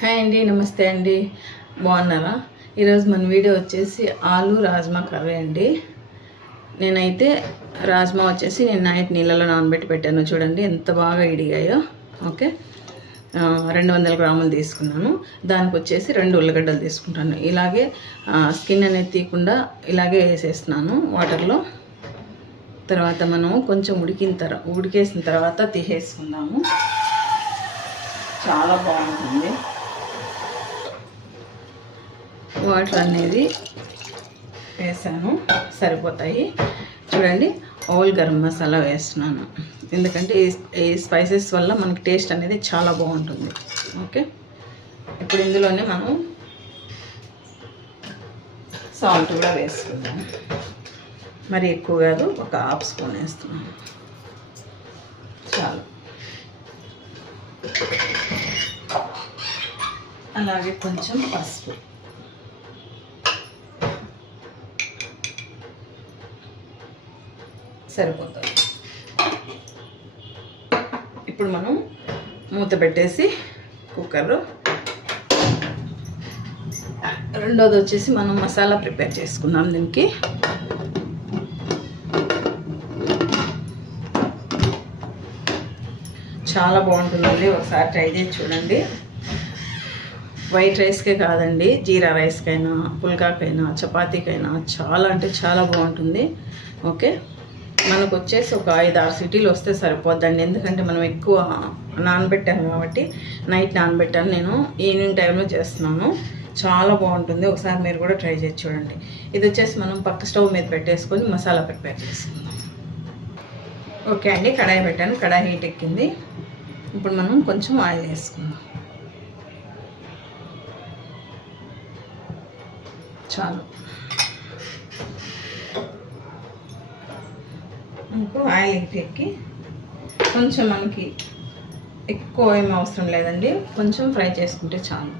Hi అండి నమస్తే అండి. బాగున్నారా? ఈరోజు మన వీడియో వచ్చేసి ఆలు రాజ్మా కర్రీ అండి. నేనైతే రాజ్మా వచ్చేసి నేను నైట్ నీళ్ళలో నానబెట్టి పెట్టాను. చూడండి ఎంత బాగా ఇడిగాయో. ఓకే? రెండు వందల గ్రాములు తీసుకున్నాను. దానికి వచ్చేసి రెండు ఉల్లగడ్డలు తీసుకుంటాను. ఇలాగే స్కిన్ అనేది తీయకుండా ఇలాగే వేసేస్తున్నాను వాటర్లో. తర్వాత మనం కొంచెం ఉడికిన తర్వాత ఉడికేసిన తర్వాత తీసేసుకుందాము. చాలా బాగుంటుంది. వాటర్ అనేది వేసాను సరిపోతాయి. చూడండి ఆల్ గరం మసాలా వేస్తున్నాను. ఎందుకంటే ఈ ఈ స్పైసెస్ వల్ల మనకి టేస్ట్ అనేది చాలా బాగుంటుంది. ఓకే? ఇప్పుడు ఇందులోనే మనం సాల్ట్ కూడా వేసుకుందాం. మరి ఎక్కువ కాదు ఒక హాఫ్ స్పూన్ వేస్తున్నాను. చాలు. అలాగే కొంచెం పసుపు. సరిపోతుంది. ఇప్పుడు మనం మూత పెట్టేసి కుక్కర్లో రెండోది వచ్చేసి మనం మసాలా ప్రిపేర్ చేసుకుందాం దీనికి. చాలా బాగుంటుందండి ఒకసారి ట్రై చేసి చూడండి. వైట్ రైస్కే కాదండి జీరా రైస్కైనా పుల్కాకైనా చపాతీకైనా చాలా అంటే చాలా బాగుంటుంది. ఓకే? మనకు వచ్చేసి ఒక ఐదు ఆరు సిటీలు వస్తే సరిపోద్దండి. ఎందుకంటే మనం ఎక్కువ నానబెట్టాము కాబట్టి నైట్ నానబెట్టాను నేను. ఈవినింగ్ టైంలో చేస్తున్నాను. చాలా బాగుంటుంది. ఒకసారి మీరు కూడా ట్రై చేసి చూడండి. ఇది వచ్చేసి మనం పక్క స్టవ్ మీద పెట్టేసుకొని మసాలా ప్రిపేర్ చేసుకుందాం. ఓకే అండి కడాయి పెట్టాను. కడాయి హీట్ ఎక్కింది. ఇప్పుడు మనం కొంచెం ఆయిల్ వేసుకుందాం. చాలు. మనకు ఆయిల్ ఎక్కి కొంచెం మనకి ఎక్కువ ఏం అవసరం లేదండి. కొంచెం ఫ్రై చేసుకుంటే చాలు.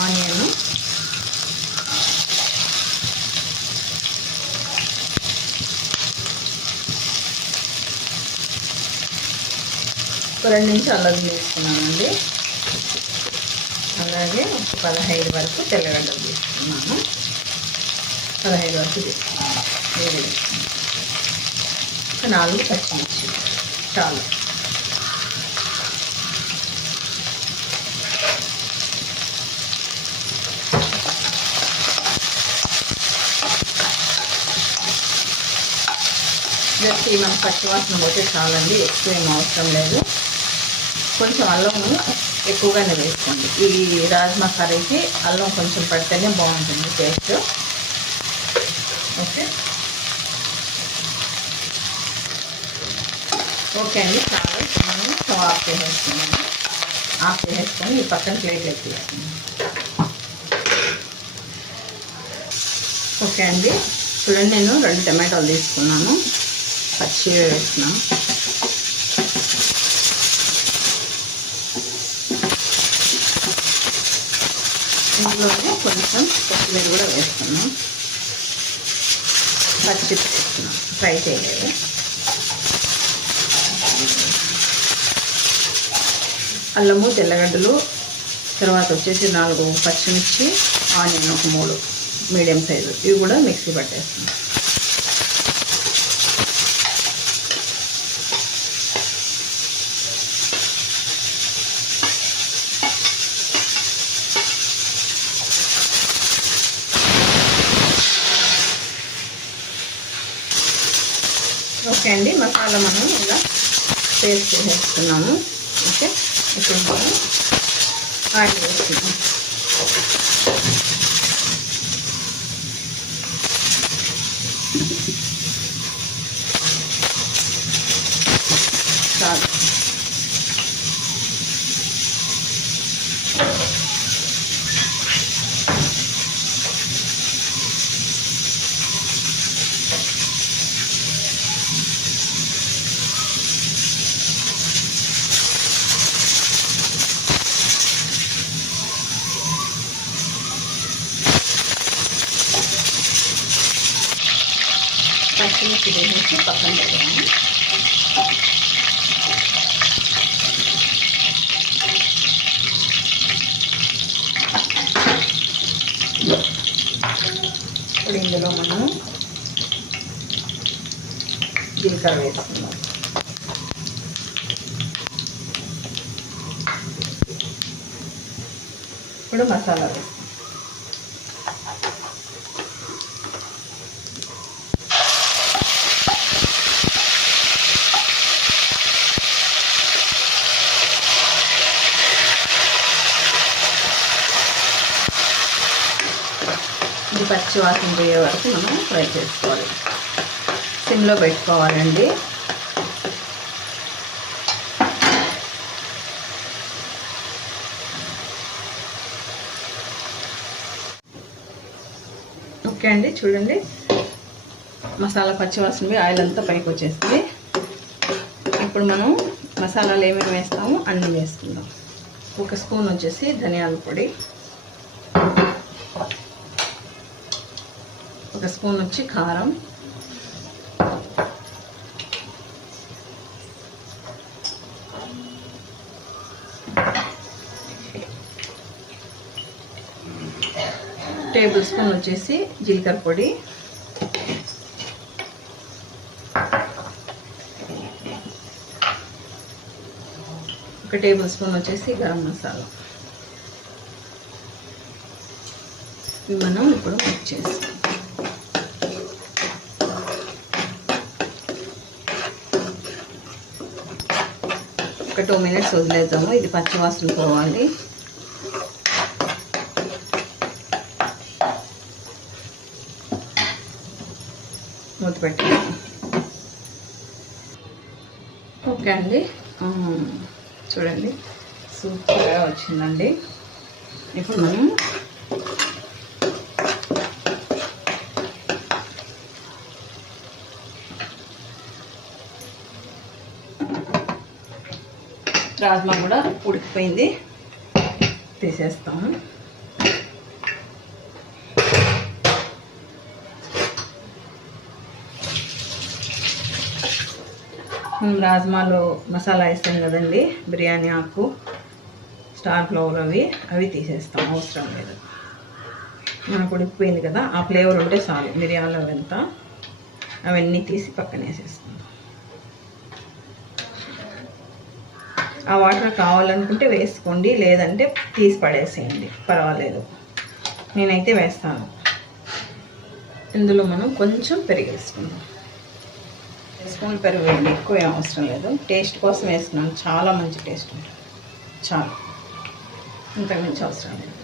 ఆనియన్. ఒక రెండు నిమిషాలు అల్లం తీసుకున్నానండి అలాగే ఒక పదహైదు వరకు తెల్లగడ్డలు తీసుకున్నాను పదహైదు వరకు తీసుకున్నాను నాలుగు పచ్చిమిర్చి చాలు. జస్ట్ ఈ మన పచ్చివాసన పోతే చాలండి ఎక్కువ ఏం అవసరం లేదు. కొంచెం అల్లం ఎక్కువగానే వేసుకోండి. ఈ రాజ్మా కర్రీకి అల్లం కొంచెం పడితేనే బాగుంటుంది టేస్ట్. ఓకే? ఓకే అండి. చాలా మనం స్టవ్ ఆఫ్ చేసేస్తున్నాము ఆఫ్ చేసేసుకొని ఈ పక్కన ప్లేట్ ఎత్తివేస్తున్నాం ఓకే అండి. చూడండి నేను రెండు టమాటాలు తీసుకున్నాను. పచ్చి వేస్తున్నాను. ఇందులోనే కొంచెం కొత్తిమీర కూడా వేస్తున్నాం పచ్చి వేస్తున్నాం ఫ్రై చేయలేదు. అల్లము తెల్లగడ్డలు తర్వాత వచ్చేసి నాలుగు పచ్చిమిర్చి ఆనియన్ ఒక మూడు మీడియం సైజు. ఇవి కూడా మిక్సీ పట్టేస్తున్నాం ఓకే అండి మసాలా మనం ఇలా పేస్ట్ చేసేస్తున్నాము ఓకే. ఇప్పుడు మనం ఆయిల్ వేస్తున్నాం పచ్చిమిర్చి వేసేసి పక్కన పెట్టాము ఇప్పుడు ఇందులో మనం జీలకర్ర వేసుకున్నాం ఇప్పుడు మసాలా వేసుకుందాం. ఇది పచ్చి వాసన పోయే వరకు మనం ఫ్రై చేసుకోవాలి. సిమ్లో పెట్టుకోవాలండి. ఓకే అండి చూడండి. మసాలా పచ్చివాసనవి పోయి ఆయిల్ అంతా పైకి వచ్చేస్తుంది ఇప్పుడు మనం మసాలాలు ఏమేమి వేస్తామో అన్నీ వేసుకుందాం. ఒక స్పూన్ వచ్చేసి ధనియాల పొడి. ఒక స్పూన్ వచ్చి కారం. టేబుల్ స్పూన్ వచ్చేసి జీలకర్ర పొడి. ఒక టేబుల్ స్పూన్ వచ్చేసి గరం మసాలా. ఇవి మనం ఇప్పుడు మిక్స్ చేస్తాం. ఒక టూ మినిట్స్ వదిలేద్దాము. ఇది పచ్చివాసన పోవాలి. మూత పెట్టేద్దాం. ఓకే అండి. చూడండి. సూపర్గా వచ్చిందండి. ఇప్పుడు మనం రాజ్మా కూడా ఉడికిపోయింది. తీసేస్తాము. రాజ్మాలో మసాలా వేస్తాం కదండి బిర్యానీ ఆకు స్టార్ ఫ్లవర్ అవి అవి తీసేస్తాం అవసరం లేదు. మనకు ఉడికిపోయింది కదా ఆ ఫ్లేవర్ ఉంటే చాలు మిరియాలు అవంతా అవన్నీ తీసి పక్కన వేసేస్తాం ఆ వాటర్ కావాలనుకుంటే వేసుకోండి లేదంటే తీసి పడేసేయండి. పర్వాలేదు. నేనైతే వేస్తాను. ఇందులో మనం కొంచెం పెరుగు వేసుకుందాం. స్పూన్ పెరుగు వేయండి ఎక్కువ ఏం అవసరం లేదు. టేస్ట్ కోసం వేస్తున్నాను చాలా మంచి టేస్ట్ ఉంటుంది. చాలా. ఇంతకు మించి అవసరం లేదు.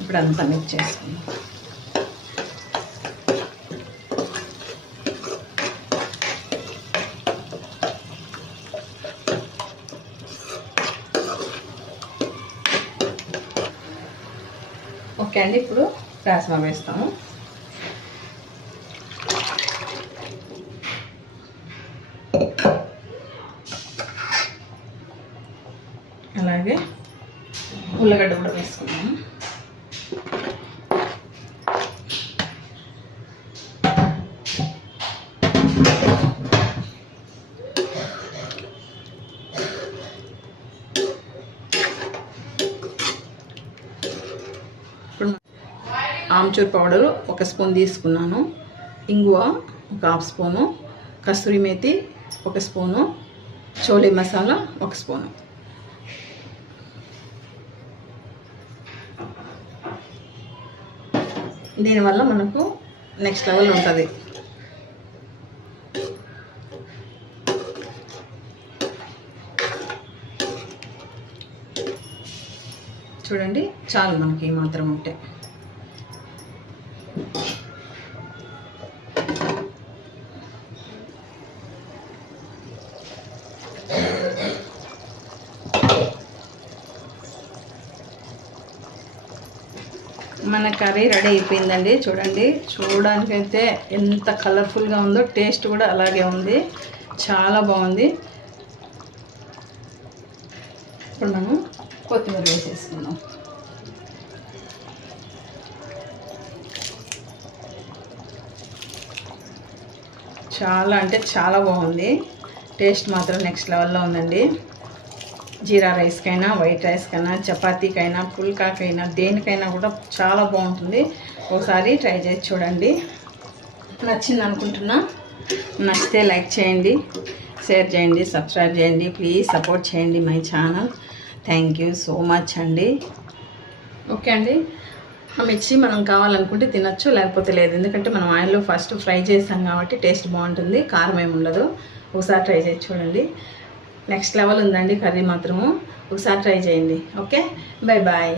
ఇప్పుడు అంతా మిక్స్ చేసుకుందాం. ఓకే అండి ఇప్పుడు రాజ్మా వేస్తాము. ఆమ్చూర్ పౌడర్ ఒక స్పూన్ తీసుకున్నాను. ఇంగువ ఒక హాఫ్ స్పూను. కస్తూరి మేతి ఒక స్పూను. చోలీ మసాలా ఒక స్పూను. దీనివల్ల మనకు నెక్స్ట్ లెవెల్ ఉంటుంది. చూడండి చాలు మనకి ఈ మాత్రం ఉంటే. మన కర్రీ రెడీ అయిపోయిందండి. చూడండి. చూడడానికైతే ఎంత కలర్ఫుల్గా ఉందో టేస్ట్ కూడా అలాగే ఉంది. చాలా బాగుంది. ఇప్పుడు మనం కొత్తిమీర వేసేసుకుందాం. చాలా అంటే చాలా బాగుంది. టేస్ట్ మాత్రం నెక్స్ట్ లెవెల్లో ఉందండి. జీరా రైస్కైనా వైట్ రైస్కైనా చపాతీకైనా పుల్కాకైనా దేనికైనా కూడా చాలా బాగుంటుంది. ఒకసారి ట్రై చేసి చూడండి. నచ్చింది అనుకుంటున్నా నచ్చితే లైక్ చేయండి షేర్ చేయండి సబ్స్క్రైబ్ చేయండి ప్లీజ్ సపోర్ట్ చేయండి my channel. Thank you so much అండి. ఓకే అండి. మిర్చి మనం కావాలనుకుంటే తినచ్చు లేకపోతే లేదు. ఎందుకంటే మనం ఆయిల్లో ఫస్ట్ ఫ్రై చేస్తాం కాబట్టి టేస్ట్ బాగుంటుంది కారం ఏమి ఉండదు. ఒకసారి ట్రై చేసి చూడండి. నెక్స్ట్ లెవెల్ ఉందండి కర్రీ మాత్రము. ఒకసారి ట్రై చేయండి. ఓకే? Bye bye.